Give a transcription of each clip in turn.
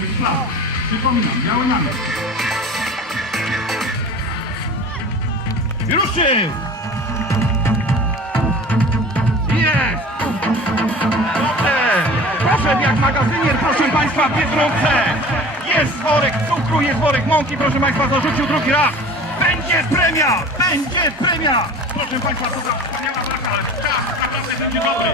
wybory szlak. Przypominam, biały namiot. I ruszy! Jest! Dobrze! Poszedł jak magazynier, proszę Państwa, w Biedronce! Jest worek cukru, jest worek mąki, proszę Państwa, zarzucił drugi raz! Będzie premia! Będzie premia! Proszę Państwa, to za wspaniała walka, ale czas naprawdę będzie dobry!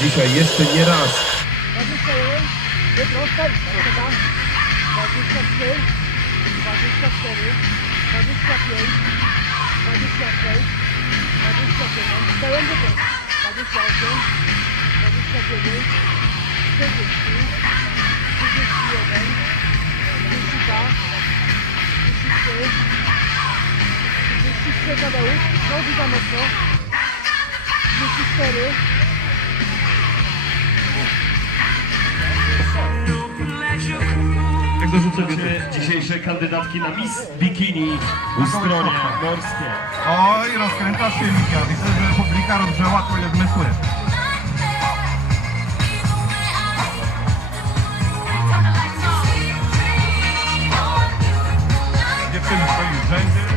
Dzisiaj jeszcze nie raz. 21, Biedronka, czekam, 23, 24, 25, 26, 27, stajemy do 28, 29, 40, 31, 32, 33, 33 Tadeusz, nogi za mocno, 34, Jak dorzucacie dzisiejsze kandydatki na Miss Bikini w stronie morskie? Oj, rozkręca się Mika. Widzę, że publika rozgrzała twoje zmysły. Dziewczyny w swoim rzędzie.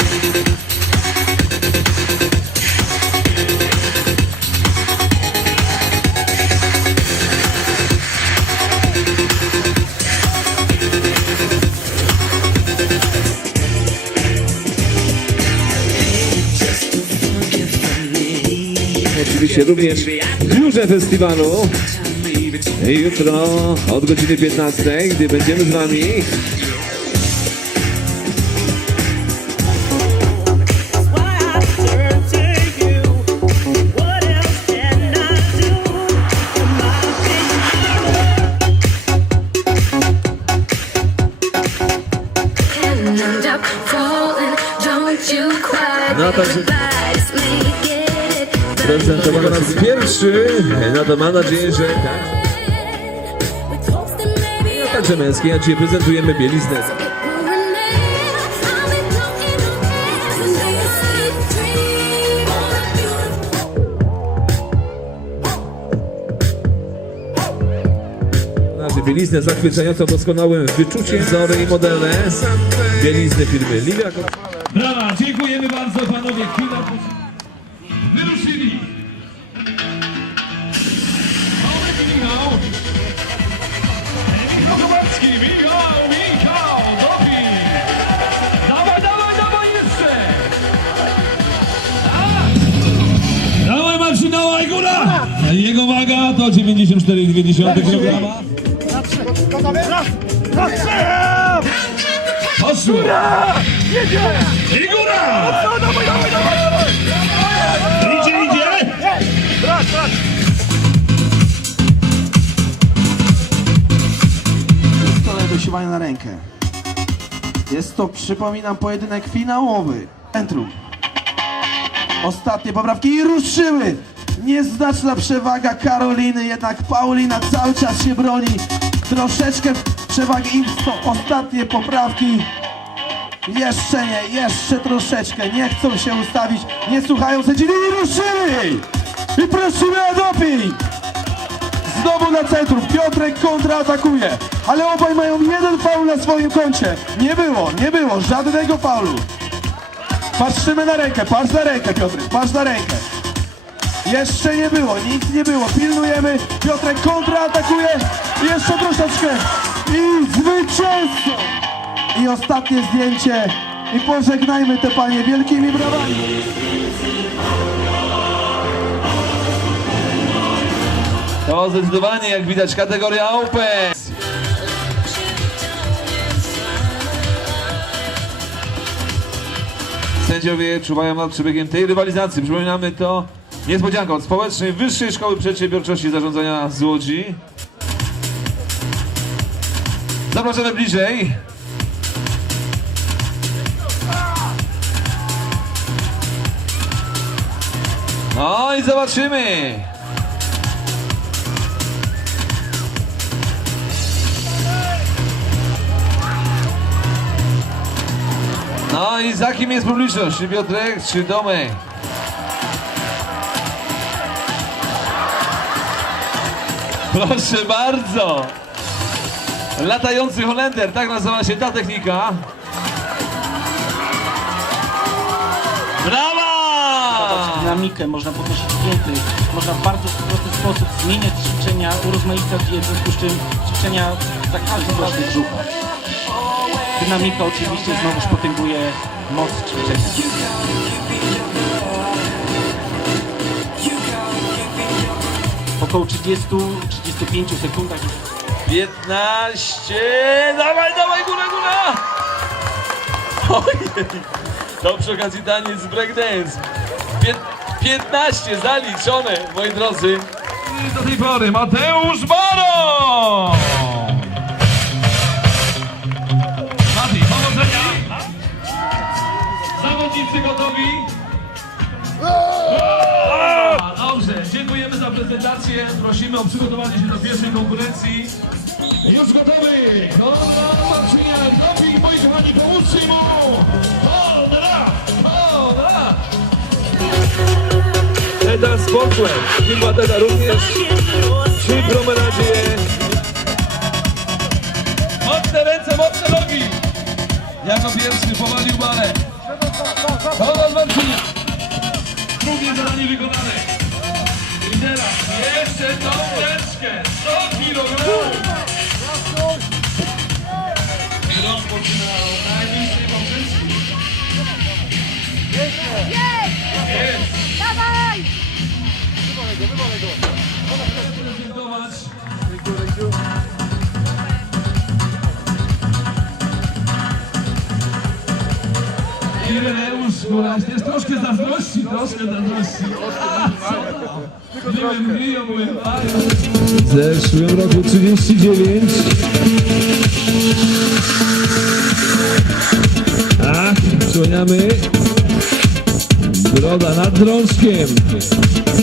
Oczywiście również w biurze festiwalu. Jutro od godziny 15, gdy będziemy z Wami. No to mam nadzieję, że tak. No także męskie, a dzisiaj prezentujemy bieliznę. bieliznę zachwycającą doskonałym wyczuciem, wzory i modele. Bielizny firmy Livia. Brawa, dziękujemy bardzo panowie. Chwila Jego waga to 94,2 kg. Poszło! I góra! Idzie, idzie! pistole rękę. Jest to, przypominam, pojedynek finałowy. Centrum. Ostatnie poprawki i ruszyły. Nieznaczna przewaga Karoliny, jednak Paulina cały czas się broni. Troszeczkę przewagi im są ostatnie poprawki. Jeszcze nie, jeszcze troszeczkę. Nie chcą się ustawić, nie słuchają sędziów i ruszyli! I prosimy o doping! Znowu na centrum, Piotrek kontraatakuje, ale obaj mają jeden faul na swoim koncie. Nie było, nie było żadnego faulu. Patrzymy na rękę, patrz na rękę Piotrek, patrz na rękę. Jeszcze nie było, nic nie było, pilnujemy, Piotrek kontraatakuje, jeszcze troszeczkę i zwycięzcą! I ostatnie zdjęcie i pożegnajmy te panie wielkimi brawami. To zdecydowanie, jak widać, kategoria Open. Sędziowie czuwają nad przebiegiem tej rywalizacji. Przypominamy to niespodzianka od Społecznej Wyższej Szkoły Przedsiębiorczości i Zarządzania z Łodzi. Zapraszamy bliżej. No i zobaczymy. No i za kim jest publiczność? Czy Piotrek, czy Domek? Proszę bardzo! Latający Holender, tak nazywa się ta technika. Brawa! dynamikę, można podnosić pięty, można w bardzo prosty sposób zmieniać ćwiczenia, urozmaicać je, w związku z czym ćwiczenia za każdym razem brzucha. Dynamika oczywiście znowuż potęguje moc ćwiczenia. Około 30-35 sekundach 15! Dawaj, dawaj, góra, góra! Ojej! To przy okazji taniec breakdance. Pię 15 zaliczone, moi drodzy. I do tej pory Mateusz Baro! Dobrze, dziękujemy za prezentację. Prosimy o przygotowanie się do pierwszej konkurencji. Już gotowy! Konrad Marczyniak, doping, moi kochani, pomóżcie mu! Konrad! Konrad! Eta Sportswear, firma Teda również przy promenadzie. Mocne ręce, mocne nogi! Jako pierwszy powalił balę. Konrad Marczyniak. Drugie zadanie wykonane. Kulaś, jest troszkę zazdrości, troszkę zazdrości. A? Byłem gniją, byłem W zeszłym roku 39. Ach, przłaniamy. Broda nad drążkiem.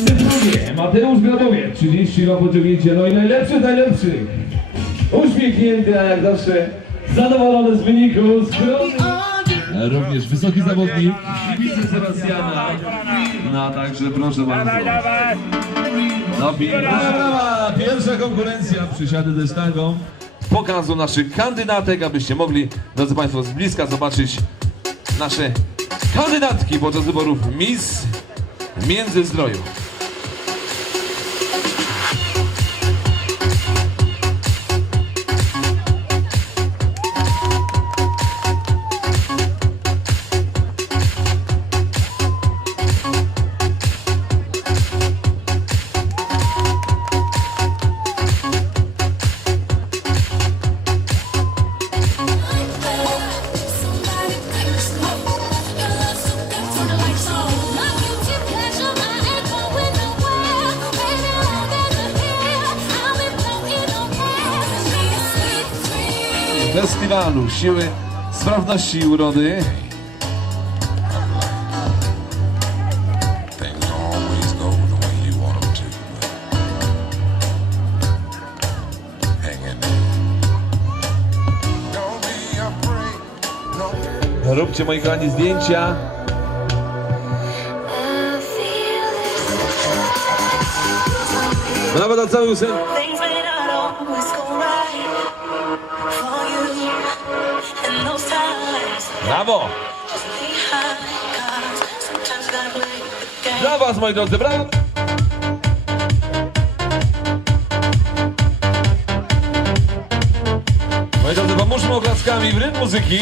drugie. Mateusz Grabowiec, 30 lat pociągnięcie, no i najlepszy, najlepszy. Uśmiechnięty, a jak zawsze zadowolony z wyniku, skromny. Również wysoki zawodnik, kibice Sebastiana. No także proszę bardzo. No, brawa. Pierwsza konkurencja, przysiady ze sztangą. Pokazu naszych kandydatek, abyście mogli, drodzy Państwo, z bliska zobaczyć nasze kandydatki podczas wyborów Miss Międzyzdroju. festiwalu Siły Sprawności i Urody. Róbcie moi kochani zdjęcia. Brawa dla całej ósemki. Brawo! Dla was, moi drodzy, brawo! Moi drodzy, pomóżmy oklaskami w rytm muzyki.